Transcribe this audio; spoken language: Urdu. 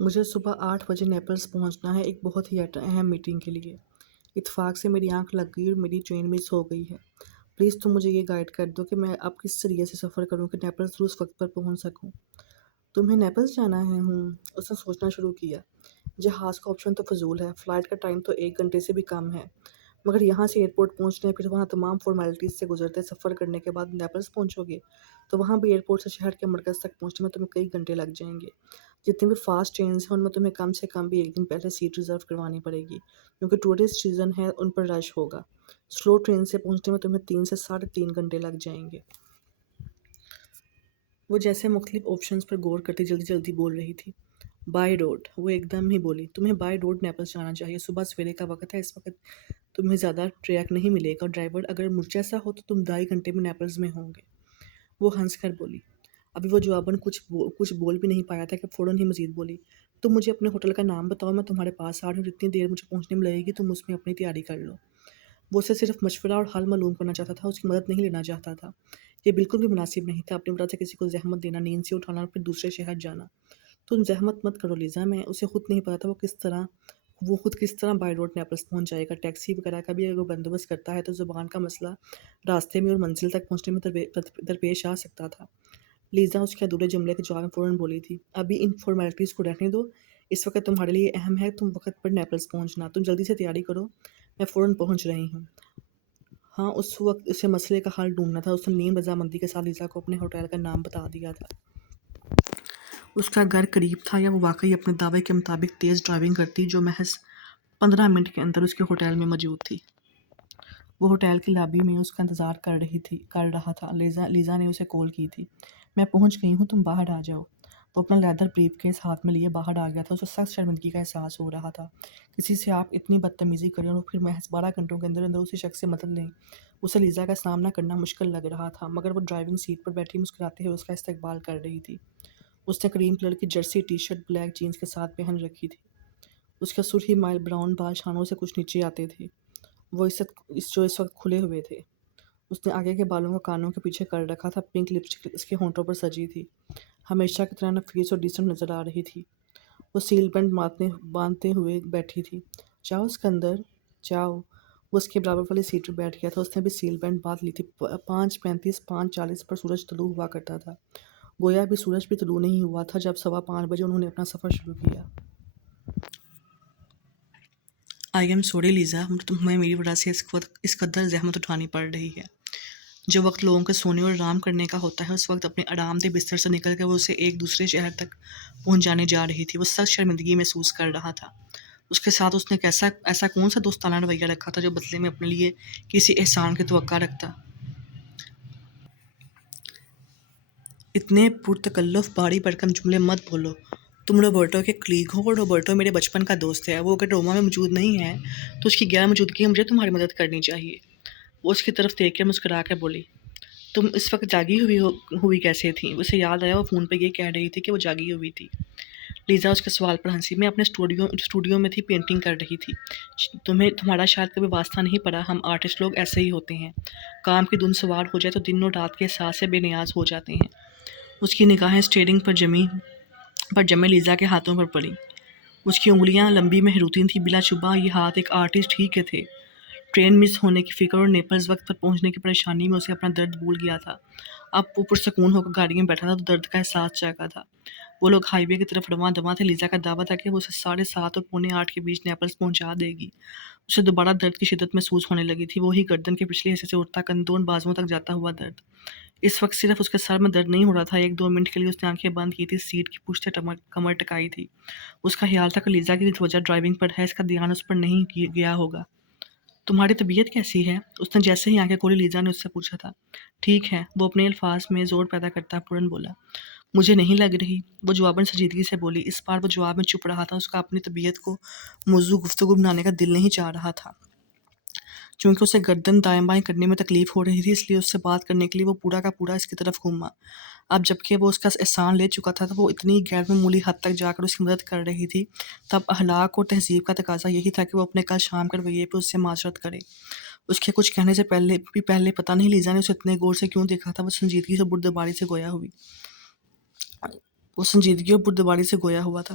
مجھے صبح 8 بجے نیپلز پہنچنا ہے ایک بہت ہی اہم میٹنگ کے لیے۔ اتفاق سے میری آنکھ لگ گئی اور میری ٹرین مس ہو گئی ہے۔ پلیز تم مجھے یہ گائیڈ کر دو کہ میں اب کس طریقے سے سفر کروں کہ نیپلز درست وقت پر پہنچ سکوں۔ تمہیں نیپلز جانا ہے؟ اس نے سوچنا شروع کیا۔ جہاز کا آپشن تو فضول ہے، فلائٹ کا ٹائم تو 1 گھنٹے سے بھی کم ہے، مگر یہاں سے ایئرپورٹ پہنچنے پھر وہاں تمام فارمیلٹیز سے گزرتے سفر کرنے کے بعد نیپلز پہنچو گے تو وہاں بھی ایئرپورٹ سے شہر کے مرکز تک پہنچنے میں تمہیں کئی گھنٹے لگ جائیں گے۔ جتنی بھی فاسٹ ٹرینز ہیں ان میں تمہیں کم سے کم بھی 1 دن پہلے سیٹ ریزرو کروانی پڑے گی کیونکہ ٹورسٹ سیزن ہے، ان پر رش ہوگا۔ سلو ٹرین سے پہنچنے میں تمہیں 3 سے 3.5 گھنٹے لگ جائیں گے۔ وہ جیسے مختلف آپشنز پر غور کرتی جلدی جلدی بول رہی تھی۔ بائی روڈ، وہ ایک دم ہی بولی، تمہیں بائی روڈ نیپلز جانا چاہیے۔ صبح سویرے کا وقت ہے، اس وقت تمہیں زیادہ ٹریک نہیں ملے گا اور ڈرائیور اگر مجھ جیسا ہو تو تم 2.5 گھنٹے میں نیپلز میں ہوں گے۔ وہ ہنس کر بولی۔ ابھی وہ جواباً کچھ بول بھی نہیں پایا تھا کہ فوراً ہی مزید بولی، تم مجھے اپنے ہوٹل کا نام بتاؤ، میں تمہارے پاس آ رہی ہوں، جتنی دیر مجھے پہنچنے میں لگے گی تم اس میں اپنی تیاری کر لو۔ وہ اسے صرف مشورہ اور حل معلوم کرنا چاہتا تھا، اس کی مدد نہیں لینا چاہتا تھا۔ یہ بالکل بھی مناسب نہیں تھا اپنی وجہ سے کسی کو زحمت دینا، نیند سے اٹھانا اور پھر دوسرے شہر جانا۔ تم زحمت مت کرو لیزا، میں اسے خود نہیں پتا تھا وہ خود کس طرح بائی روڈ نیپلز پہنچ جائے گا۔ ٹیکسی وغیرہ کا بھی اگر وہ بندوبست کرتا ہے تو زبان کا مسئلہ راستے میں اور منزل تک پہنچنے میں درپیش آ سکتا تھا۔ لیزا اس کے ادھورے جملے کے جواب میں فوراً بولی تھی، ابھی ان فارمیلٹیز کو رہنے دو، اس وقت تمہارے لیے اہم ہے تم وقت پر نیپلز پہنچنا۔ تم جلدی سے تیاری کرو، میں فوراً پہنچ رہی ہوں۔ ہاں، اس وقت اسے مسئلے کا حل ڈھونڈنا تھا۔ اس نے نیم رضامندی کے ساتھ لیزا کو اپنے ہوٹل کا نام بتا دیا تھا۔ اس کا گھر قریب تھا یا وہ واقعی اپنے دعوے کے مطابق تیز ڈرائیونگ کرتی جو محض 15 منٹ کے اندر اس کے ہوٹل میں موجود تھی۔ وہ ہوٹل کی لابی میں اس کا انتظار کر رہا تھا۔ لیزا نے اسے کال کی تھی۔ میں پہنچ گئی ہوں، تم باہر آ جاؤ۔ وہ اپنا لیدر بریف کیس ہاتھ میں لیے باہر آ گیا تھا۔ اسے سخت شرمندگی کا احساس ہو رہا تھا۔ کسی سے آپ اتنی بدتمیزی کریں اور پھر محض 12 گھنٹوں کے اندر اسی شخص سے مدد لیں، اسے لیزا کا سامنا کرنا مشکل لگ رہا تھا، مگر وہ ڈرائیونگ سیٹ پر بیٹھی مسکراتے ہوئے اس کا استقبال کر رہی تھی۔ اس نے کریم کلر کی jersey T shirt black jeans کے ساتھ پہن رکھی تھی۔ اس کے سرخی مائل براؤن بال شانوں سے کچھ نیچے آتے تھے، جو اس وقت کھلے ہوئے تھے۔ اس نے آگے کے بالوں کو کانوں کے پیچھے کر رکھا تھا۔ پنک لپسٹک اس کے ہونٹوں پر سجی تھی، ہمیشہ کی طرح نفیس اور ڈیسنٹ نظر آ رہی تھی۔ وہ سیل بینڈ باندھتے ہوئے بیٹھی تھی۔ جاؤ اسکندر، جاؤ۔ وہ اس کے برابر والی سیٹ پر بیٹھ گیا تھا۔ اس نے بھی سیل بینڈ باندھ لی تھی۔ 5:35 5:40 پر سورج طلوع ہوا کرتا تھا، گویا ابھی سورج بھی طلوع نہیں ہوا تھا جب 5:15 بجے انہوں نے اپنا سفر شروع کیا۔ آئی ایم سوری لیزا، تمہیں میری وجہ سے اس قدر زحمت اٹھانی پڑ رہی ہے۔ جو وقت لوگوں کے سونے اور آرام کرنے کا ہوتا ہے، اس وقت اپنے آرام دہ بستر سے نکل کر وہ اسے ایک دوسرے شہر تک پہنچانے جا رہی تھی۔ وہ سخت شرمندگی محسوس کر رہا تھا۔ اس کے ساتھ اس نے ایسا کون سا دوستانہ رویہ رکھا تھا جو بدلے میں اپنے لیے کسی احسان کی توقع رکھتا۔ اتنے پرتکلف بھاری بھرکم جملے مت بولو۔ تم روبرٹو کے کلیگ ہو اور روبرٹو میرے بچپن کا دوست ہے۔ وہ اگر روما میں موجود نہیں ہے تو اس کی غیر موجودگی میں مجھے تمہاری مدد کرنی چاہیے۔ وہ اس کی طرف دیکھ کر مسکرا کر بولی، تم اس وقت جاگی ہوئی کیسے تھیں؟ اسے یاد آیا وہ فون پہ یہ کہہ رہی تھی کہ وہ جاگی ہوئی تھی۔ لیزا اس کے سوال پر ہنسی۔ میں اپنے اسٹوڈیو میں تھی، پینٹنگ کر رہی تھی۔ تمہارا شاید کبھی واسطہ نہیں پڑا، ہم آرٹسٹ لوگ ایسے ہی ہوتے ہیں، کام کی دھن سوار ہو جائے تو دن اور رات کے احساس سے بے نیاز ہو جاتے ہیں۔ اس کی نگاہیں اسٹیئرنگ پر جمے لیزا کے ہاتھوں پر پڑیں۔ اس کی انگلیاں لمبی مہروتین تھیں، بلا شبہ یہ ہاتھ ایک آرٹسٹ ہی کے تھے۔ ٹرین مس ہونے کی فکر اور نیپلز وقت پر پہنچنے کی پریشانی میں اسے اپنا درد بھول گیا تھا۔ اب وہ پرسکون ہو کر گاڑی میں بیٹھا تھا تو درد کا احساس جاگا تھا۔ وہ لوگ ہائی وے کی طرف رواں دواں تھے۔ لیزا کا دعویٰ تھا کہ وہ اسے 7:30 اور 7:45 کے بیچ نیپلز پہنچا دے گی۔ اسے دوبارہ درد کی شدت محسوس ہونے لگی تھی، وہی گردن کے پچھلے حصے سے اٹھتا کندھوں اور بازوؤں تک جاتا ہوا درد۔ اس وقت صرف اس کے سر میں درد نہیں ہو رہا تھا۔ 1-2 منٹ کے لیے اس نے آنکھیں بند کی تھی، سیٹ کی پشت سے کمر ٹکائی تھی۔ اس کا خیال تھا کہ لیزا کی توجہ ڈرائیونگ پر ہے، اس کا دھیان اس پر نہیں گیا ہوگا۔ تمہاری طبیعت کیسی ہے؟ اس نے جیسے ہی آنکھیں کھولی لیزا نے اس سے پوچھا تھا۔ ٹھیک ہے، وہ اپنے الفاظ میں زور پیدا کرتا فوراً بولا۔ مجھے نہیں لگ رہی، وہ جواباً سنجیدگی سے بولی۔ اس بار وہ جواب میں چپ رہا تھا، اس کا اپنی طبیعت کو موضوع گفتگو بنانے کا دل نہیں چاہ رہا تھا۔ چونکہ اسے گردن دائیں بائیں کرنے میں تکلیف ہو رہی تھی، اس لیے اس سے بات کرنے کے لیے وہ پورا کا پورا اس کی طرف گھوما۔ اب جبکہ وہ اس کا احسان لے چکا تھا تو وہ اتنی غیر معمولی حد تک جا کر اس کی مدد کر رہی تھی، تب اخلاق اور تہذیب کا تقاضا یہی تھا کہ وہ اپنے کل شام کے رویے پہ اس سے معذرت کرے۔ اس کے کچھ کہنے سے پہلے پتہ نہیں لیزا نے اسے اتنے غور سے کیوں دیکھا تھا۔ وہ سنجیدگی اور بردباری سے گویا ہوا تھا۔